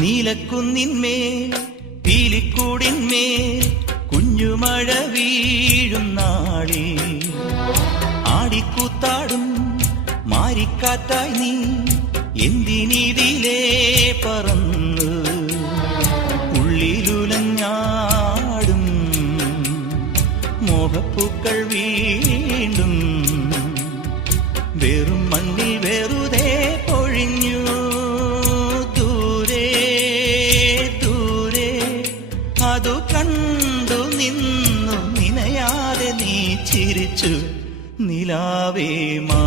നീലക്കുന്നിന്മേൽ പീലിക്കൂടിന്മേൽ കുഞ്ഞുമഴ വീഴും നാളിൽ ആടിക്കൂത്താടും മാരിക്കാറ്റായി നീ എന്തിനിതിലേ പറന്നു ഉള്ളിലുലഞ്ഞാടും മോഹപ്പൂക്കൾ വീണ്ടും വെറും മണ്ണിൽ വെറുതെ പൊഴിഞ്ഞു ദൂരെ ദൂരെ അതു കണ്ടു നിന്നു നിനയാതെ നീ ചിരിച്ചു നിലാവേ മാ